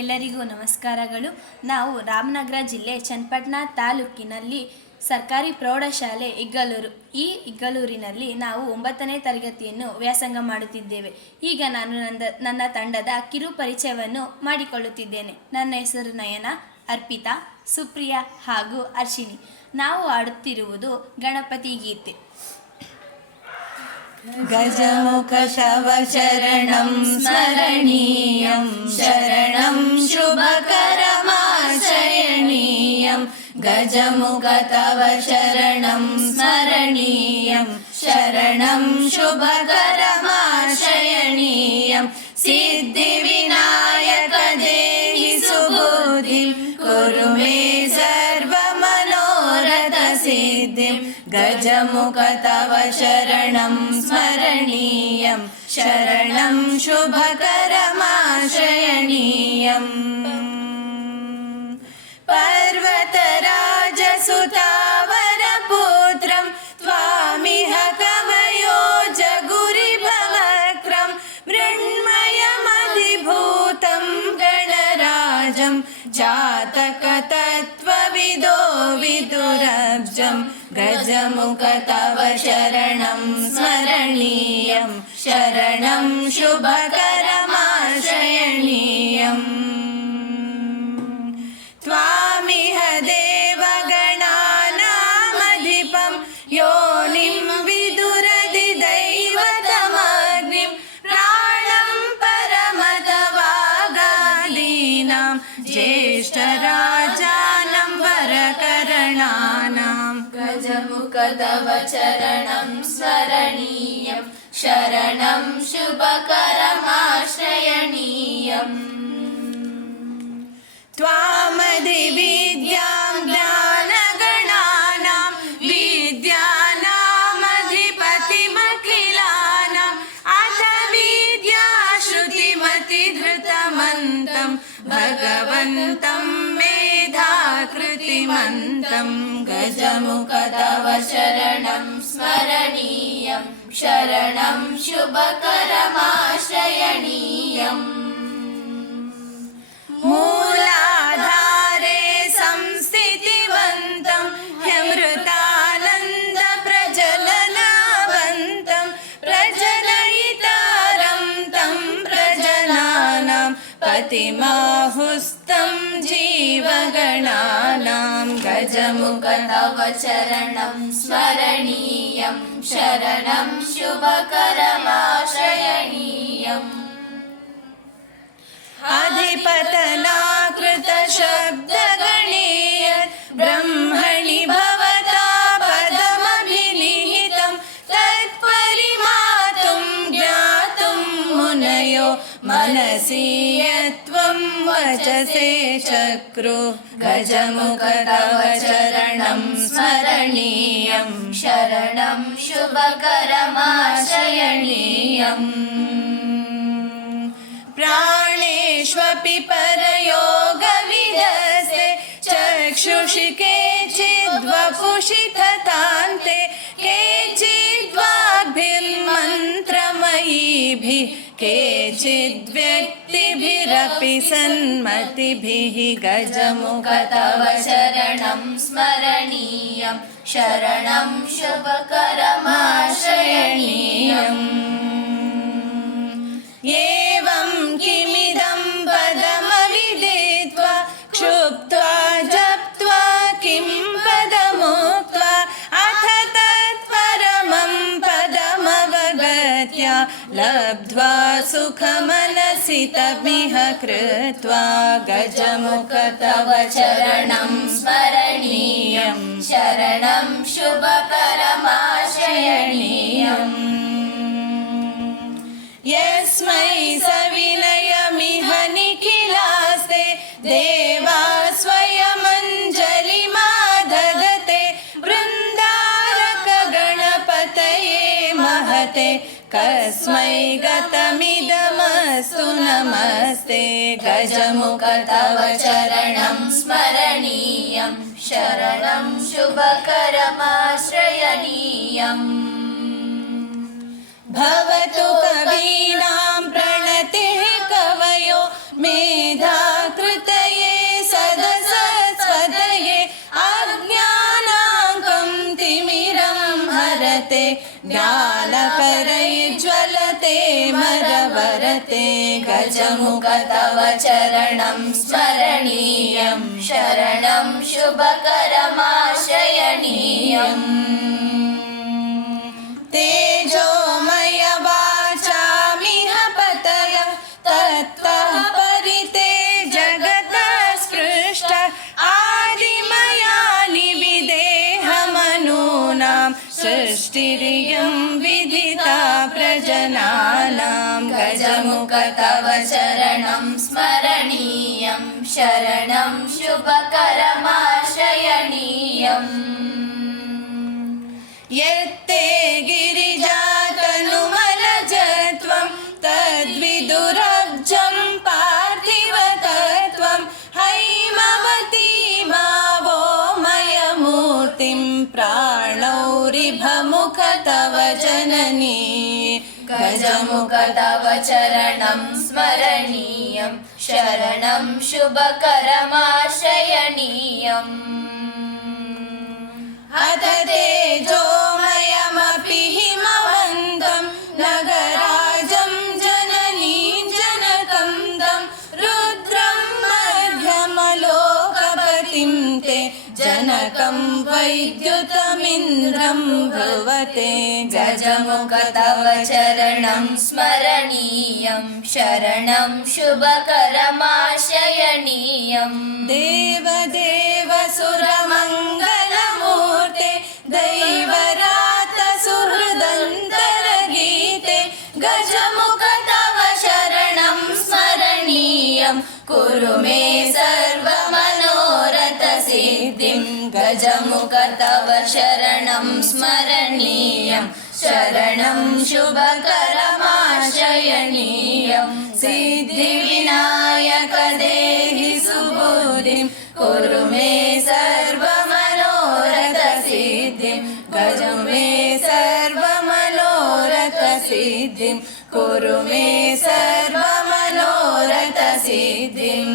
ಎಲ್ಲರಿಗೂ ನಮಸ್ಕಾರಗಳು. ನಾವು ರಾಮನಗರ ಜಿಲ್ಲೆ ಚನ್ನಪಟ್ಟಣ ತಾಲೂಕಿನಲ್ಲಿ ಸರ್ಕಾರಿ ಪ್ರೌಢಶಾಲೆ ಇಗ್ಗಲೂರು. ಈ ಇಗ್ಗಲೂರಿನಲ್ಲಿ ನಾವು 9ನೇ ತರಗತಿಯನ್ನು ವ್ಯಾಸಂಗ ಮಾಡುತ್ತಿದ್ದೇವೆ. ಈಗ ನಾನು ನನ್ನ ತಂಡದ ಕಿರು ಪರಿಚಯವನ್ನು ಮಾಡಿಕೊಳ್ಳುತ್ತಿದ್ದೇನೆ. ನನ್ನ ಹೆಸರು ನಯನ, ಅರ್ಪಿತಾ, ಸುಪ್ರಿಯಾ ಹಾಗೂ ಅರ್ಶಿನಿ. ನಾವು ಆಡುತ್ತಿರುವುದು ಗಣಪತಿ ಗೀತೆ. ಗಜಮುಖ ತವ ಶರಣಂ ಸ್ಮರಣೀಯಂ ಶರಣಂ ಶುಭಕರಮಾಶ್ರಯಣೀಯಂ. ಗಜಮುಖ ತವ ಶರಣಂ ಸ್ಮರಣೀಯಂ ಶರಣಂ ಶುಭಕರಮಾಶ್ರಯಣೀಯಂ. ಸಿದ್ಧಿವಿನಾಯಕ ದೇಹಿ ಸುಬುದ್ಧಿಂ ಕುರು ಮೇ ಸರ್ವಮನೋರಥ ಸಿದ್ಧಿಂ. ಗಜಮುಖ ತವ ಶರಣಂ ಸ್ಮರಣೀಯಂ ಶರಣಂ ಶುಭಕರಮಾಶ್ರಯಣೀಯಂ. ಪರ್ವತರಾಜಸುತಾವರ ಪುತ್ರಂ ತ್ವಾಮಿಹ ಕವಯೋ ಜಗುರಿಭವಕ್ರಂ. ಮೃಣ್ಮಯಮಧಿಭೂತಂ ಗಣರಾಜಂ ಜಾತಕ ತತ್ವವಿದೋ ವಿದುರಬ್ಜಂ. ಗಜಮುಖ ತವ ಶರಣಂ ಸ್ಮರಣೀಯಂ ಶರಣಂ ಶುಭಕರಮಾಶ್ರಯಣೀಯಂ. ತ್ವಾಮಿಹ ದೇವಗಣಾನಾಮಧಿಪಂ ಯೋನಿಂ ವಿದುರದಿ ದೈವತಮಗ್ನಿಂ. ಪ್ರಾಣಂ ಪರಮತವಾಗಾದೀನಾಂ ಜ್ಯೇಷ್ಠರಾಜಾನಂ ವರಕರಣಾನಾಂ. ಗಜಮುಖ ತವ ಶರಣಂ ಸ್ಮರಣೀಯಂ ಶರಣಂ ಶುಭಕರಮಾಶ್ರಯಣೀಯಂ. ತ್ವಾಮಧಿ ವಿದ್ಯಾಂ ಜ್ಞಾನಗಣಾನಾಂ ವಿದ್ಯಾನಾಮಧಿಪತಿಮಖಿಲಾನಾಂ. ಅಥ ವಿದ್ಯಾಶ್ರುತಿಮತಿಧೃತಮಂತಂ ಭಗವಂತಂ ಮೇಧಾಕೃತಿಮಂತಂ. ಗಜಮುಖ ತವ ಶರಣಂ ಸ್ಮರಣೀಯಂ ಶರಣಂ ಶುಭಕರಮಾಶ್ರಯಣೀಯಂ. ಮೂಲಾಧಾರೆ ಸಂಸ್ಥಿತಿವಂತಂ ಹ್ಯಮೃತಾನಂದ ಪ್ರಜನನವಂತಂ. ಪ್ರಜನಯಿತಾರಂ तं ಪ್ರಜನಾನಾಂ ಪತಿಮಾಹುಸ್ತಂ ಜೀವಗಣಾನಾಂ. ಗಜಮುಖ ತವ ಶರಣಂ ಸ್ಮರಣೀಯಂ ಶರಣಂ ಶುಭಕರಮಾಶ್ರಯಣೀಯಂ. ಅಧಿಪತನಾಕೃತ ಶಬ್ದಗಣೀಯ ಬ್ರಹ್ಮಣಿ ಭವತಾ ಪದಮಭಿನಿಹಿತಂ. ತತ್ಪರಿಮಾತುಂ ಜ್ಞಾತುಂ ಮುನಯೋ ಮನಸಿ ಯತ್ವಂ ವಚಸೆ ಚಕ್ರು. ಗಜಮುಖ ತವ ಶರಣಂ ಸ್ಮರಣೀಯಂ ಶರಣಂ ಶುಭಕರಮಾಶ್ರಯಣೀಯಂ. ಪ್ರಾಣೇಷ್ವಪಿ ಪರಯೋಗವಿದಸ್ತೆ ಚಕ್ಷುಷಿ ಕೇಚಿದ್ವಪುಷಿ ತಥಾಂತೆ. ಕೇಚಿದ್ವಾಗ್ಭಿರ್ಮಂತ್ರಮಯೀಭಿಃ ಕೇಚಿದ್ವ್ಯಕ್ತಿಭಿರಪಿ ಸನ್ಮತಿಭಿಃ. ಗಜಮುಖ ತವ ಶರಣಂ ಸ್ಮರಣೀಯಂ ಶರಣಂ ಶುಭಕರಮಾಶ್ರಯಣೀಯಂ. ಏವಂ ಕಿಮಿದಂ ಪದಮವಿದಿತ್ವಾ ಕ್ಷುಪ್ತ್ವಾ ಜಪ್ತ್ವಾ ಕಿಂ ಪದಮುಕ್ತ್ವಾ. ಅಥ ತತ್ಪರಮಂ ಪದಮವಗತ್ಯ ಲಬ್ಧ್ವಾ ಸುಖಮನಸಿ ತಮಿಹ ಕೃತ್ವಾ. ಗಜಮುಖ ತವ ಶರಣಂ ಸ್ಮರಣೀಯಂ ಶರಣಂ ಶುಭಕರಮಾಶ್ರಯಣೀಯಂ. ಯಸ್ಮೈ ಸವಿನಯಮಿಹ ನಿಖಿಲಾಸ್ತೆ ದೇವಾ ಸ್ವಯಮಂಜಲಿಮಾದದತೆ. ಬೃಂದಾರಕ ಗಣಪತಯೇ ಮಹತೆ ಕಸ್ಮೈ ಗತಮಿದಮಸ್ತು ನಮಸ್ತೆ. ಗಜಮುಖ ತವ ಶರಣಂ ಸ್ಮರಣೀಯಂ ಶರಣಂ ಶುಭಕರಮಾಶ್ರಯಣೀಯಂ. ಭವತು ಕವೀನಾಂ ಪ್ರಣತಿಃ ಕವಯೋ ಮೇಧಾ समरवरते गजमुख तव चरणं स्मरणीयं शरणं शुभकरमाश्रयणीयम् तेजोमय वाचामिह पतय तत्तः परिते जगतः स्पृष्ट आदिमयानि विदेहमनूनां सृष्टिरियं विदिता प्रजनानां गजमुख तव चरणं स्मरणीयं शरणं शुभकरमाश्रयणीयम् यत्ते गिरिजातनुमलजत्वं तद्विदुरब्जं पार्थिवतत्त्वं हैमवतीमावो मयमूर्तिं प्राणौरिभमुख तव जननी गजमुख तव चरणं स्मरणीयं शरणं शुभकरमाश्रयणीयम् अथ तेजोमयमपि हिमवन्तं नगराजं जननीं जनकन्दं रुद्रं मध्यमलोकपतिं ते जनकं वैद्युतमिन्द्रं ब्रुवते गजमुख तव चरणं स्मरणीयं शरणं शुभकरमाश्रयणीयम् देवदेव सुरमङ्गलमूर्ते दैवरात सुहृदन्तरगीते गजमुख तव शरणं स्मरणीयं कुरु मे सर्वमनोरथसिद्धिं गजमुख तव शरणं स्मरणीयं शरणं शुभकरमाश्रयणीयं सिद्धिविनायक देहि सुबुद्धिं कुरु मे सर्वमनोरथसिद्धिं गजं मे सर्वमनोरथसिद्धिं कुरु मे सर्वमनोरथसिद्धिम्